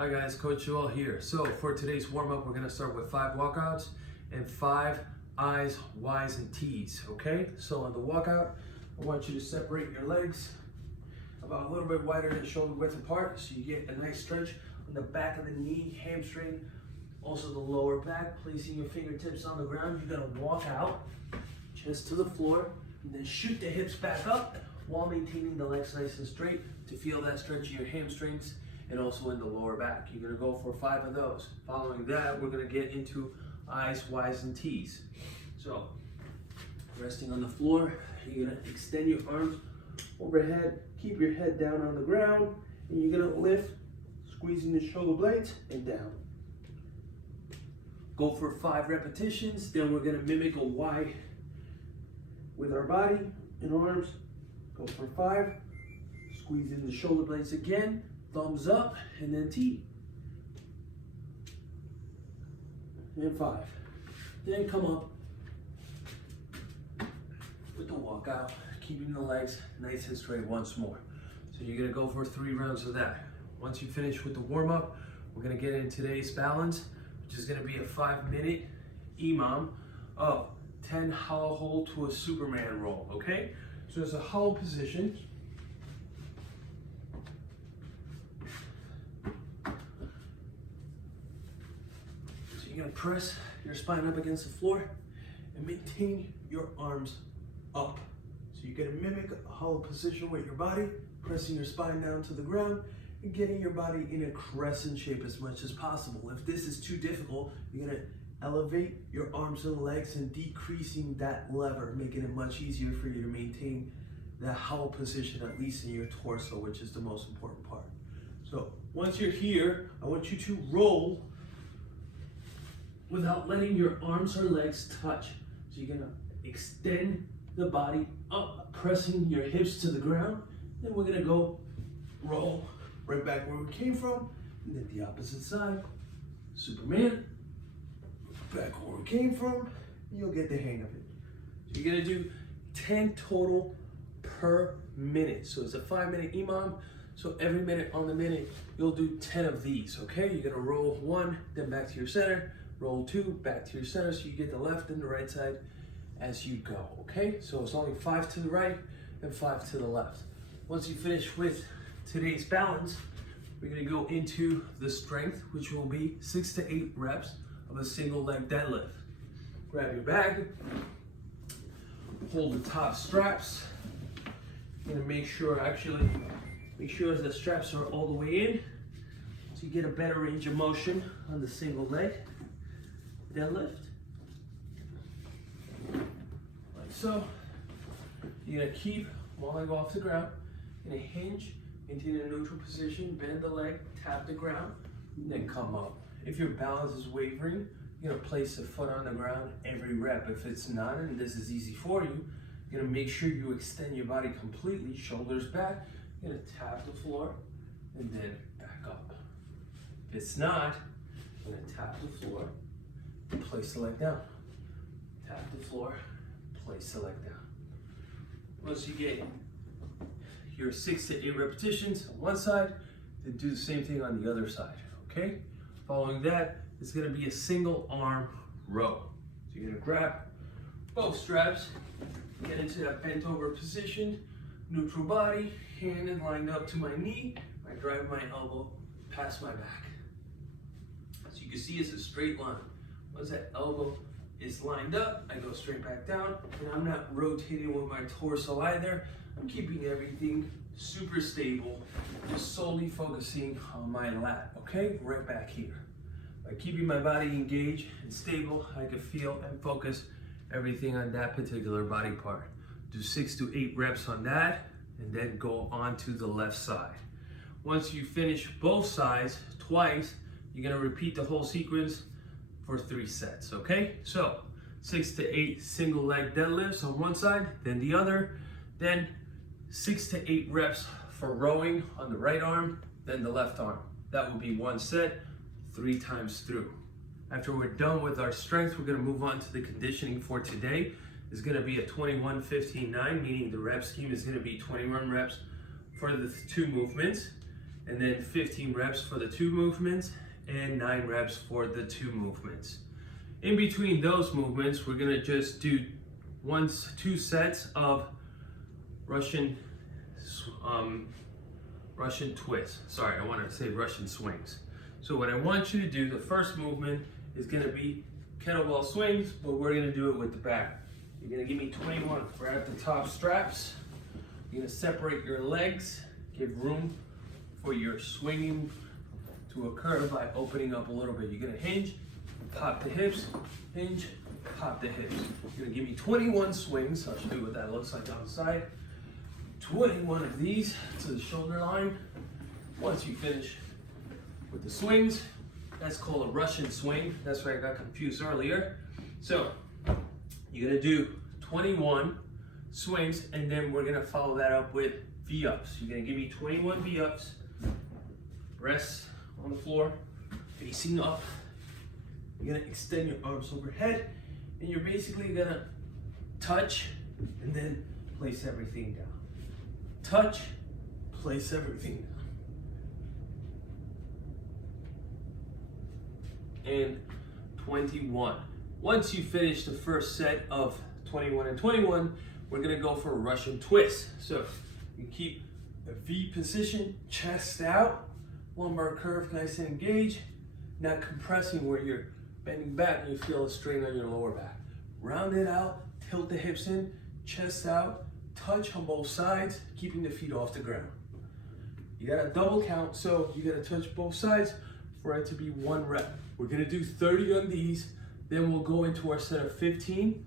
Hi guys, Coach Joel here. So for today's warm-up, we're gonna start with 5 walkouts and 5 I's, Y's, and T's, okay? So on the walkout, I want you to separate your legs about a little bit wider than shoulder width apart so you get a nice stretch on the back of the knee, hamstring, also the lower back, placing your fingertips on the ground. You're gonna walk out, chest to the floor, and then shoot the hips back up while maintaining the legs nice and straight to feel that stretch in your hamstrings and also in the lower back. You're gonna go for 5 of those. Following that, we're gonna get into I's, Y's, and T's. So, resting on the floor, you're gonna extend your arms overhead, keep your head down on the ground, and you're gonna lift, squeezing the shoulder blades and down. Go for 5 repetitions, then we're gonna mimic a Y with our body and arms. Go for 5, squeezing the shoulder blades again, thumbs up, and then T. And 5. Then come up with the walkout, keeping the legs nice and straight once more. So you're gonna go for 3 rounds of that. Once you finish with the warm-up, we're gonna get in today's balance, which is gonna be a 5-minute EMOM of 10 hollow hold to a Superman roll, okay? So it's a hollow position. You're gonna press your spine up against the floor and maintain your arms up. So you're gonna mimic a hollow position with your body, pressing your spine down to the ground and getting your body in a crescent shape as much as possible. If this is too difficult, you're gonna elevate your arms and legs and decreasing that lever, making it much easier for you to maintain that hollow position, at least in your torso, which is the most important part. So once you're here, I want you to roll without letting your arms or legs touch. So you're gonna extend the body up, pressing your hips to the ground. Then we're gonna go roll right back where we came from, and then the opposite side. Superman, back where we came from, and you'll get the hang of it. So you're gonna do 10 total per minute. So it's a 5-minute EMOM. So every minute on the minute, you'll do 10 of these, okay? You're gonna roll 1, then back to your center, roll 2, back to your center, so you get the left and the right side as you go, okay? So it's only 5 to the right and 5 to the left. Once you finish with today's balance, we're gonna go into the strength, which will be 6 to 8 reps of a single leg deadlift. Grab your bag, hold the top straps. You're gonna make sure the straps are all the way in so you get a better range of motion on the single leg deadlift. Like so. You're gonna keep, while I go off the ground, you're gonna hinge into a neutral position, bend the leg, tap the ground, and then come up. If your balance is wavering, you're gonna place a foot on the ground every rep. If it's not, and this is easy for you, you're gonna make sure you extend your body completely, shoulders back. You're gonna tap the floor and then back up. If it's not, you're gonna tap the floor, place the leg down. Tap the floor, place the leg down. Once you get your 6 to 8 repetitions on one side, then do the same thing on the other side, okay? Following that, it's gonna be a single arm row. So you're gonna grab both straps, get into that bent over position, neutral body, hand is lined up to my knee. I drive my elbow past my back. So you can see it's a straight line. Once that elbow is lined up, I go straight back down, and I'm not rotating with my torso either. I'm keeping everything super stable, just solely focusing on my lat, okay? Right back here. By keeping my body engaged and stable, I can feel and focus everything on that particular body part. Do 6 to 8 reps on that, and then go on to the left side. Once you finish both sides twice, you're gonna repeat the whole sequence for 3 sets, okay? So 6 to 8 single leg deadlifts on one side, then the other, then 6 to 8 reps for rowing on the right arm, then the left arm. That will be 1 set, 3 times through. After we're done with our strength, we're gonna move on to the conditioning for today. It's gonna be a 21-15-9, meaning the rep scheme is gonna be 21 reps for the 2 movements. and then 15 reps for the 2 movements, and 9 reps for the 2 movements. In between those movements, we're gonna just do 2 sets of Russian twists. Sorry, I wanted to say Russian swings. So what I want you to do, the first movement is gonna be kettlebell swings, but we're gonna do it with the back. You're gonna give me 21. Grab the top straps. You're gonna separate your legs, give room for your swinging to occur by opening up a little bit. You're gonna hinge, pop the hips, hinge, pop the hips. You're gonna give me 21 swings. I'll show you what that looks like on the side. 21 of these to the shoulder line. Once you finish with the swings, that's called a Russian swing. That's where I got confused earlier. So you're gonna do 21 swings, and then we're gonna follow that up with V-ups. You're gonna give me 21 V-ups, rest on the floor, facing up. You're gonna extend your arms overhead, and you're basically gonna touch and then place everything down. Touch, place everything down. And 21. Once you finish the first set of 21 and 21, we're gonna go for a Russian twist. So you keep a V position, chest out, lumbar curve nice and engaged, not compressing where you're bending back and you feel a strain on your lower back. Round it out, tilt the hips in, chest out, touch on both sides, keeping the feet off the ground. You got a double count, so you gotta touch both sides for it to be 1 rep. We're gonna do 30 on these, then we'll go into our set of 15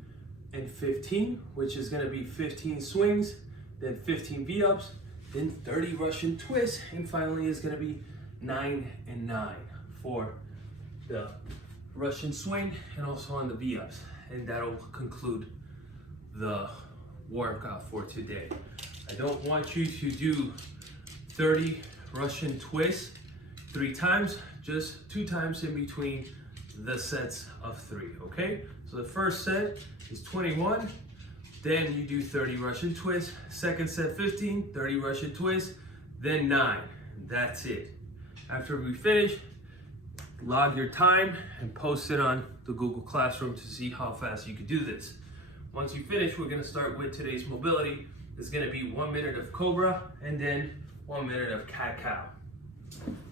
and 15, which is gonna be 15 swings, then 15 V-ups, then 30 Russian twists, and finally is gonna be 9 and 9 for the Russian swing and also on the V-ups. And that'll conclude the workout for today. I don't want you to do 30 Russian twists 3 times, just 2 times in between the sets of 3, okay? So the first set is 21, then you do 30 Russian twists, second set 15, 30 Russian twists, then 9, that's it. After we finish, log your time and post it on the Google Classroom to see how fast you can do this. Once you finish, we're gonna start with today's mobility. It's gonna be 1 minute of Cobra and then 1 minute of Cat-Cow.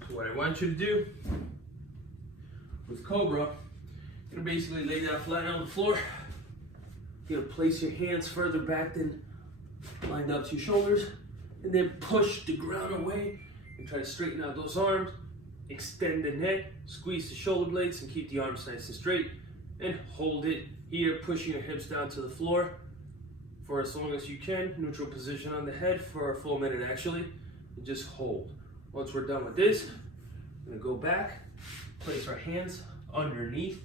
So what I want you to do with Cobra, you're gonna basically lay down flat on the floor. You're gonna place your hands further back than lined up to your shoulders, and then push the ground away and try to straighten out those arms. Extend the neck, squeeze the shoulder blades, and keep the arms nice and straight. And hold it here, pushing your hips down to the floor for as long as you can. Neutral position on the head for a full minute actually. And just hold. Once we're done with this, we're gonna go back, place our hands underneath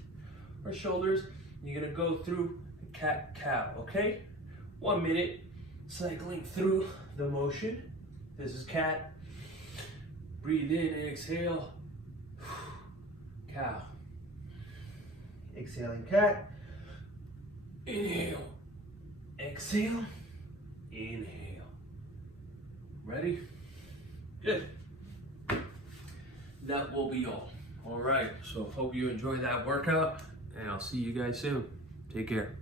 our shoulders. You're gonna go through the cat-cow, okay? 1 minute, cycling through the motion. This is cat. Breathe in, exhale. Cow. Exhaling cat. Inhale. Exhale. Inhale. Ready? Good. That will be all. All right, so hope you enjoyed that workout, and I'll see you guys soon. Take care.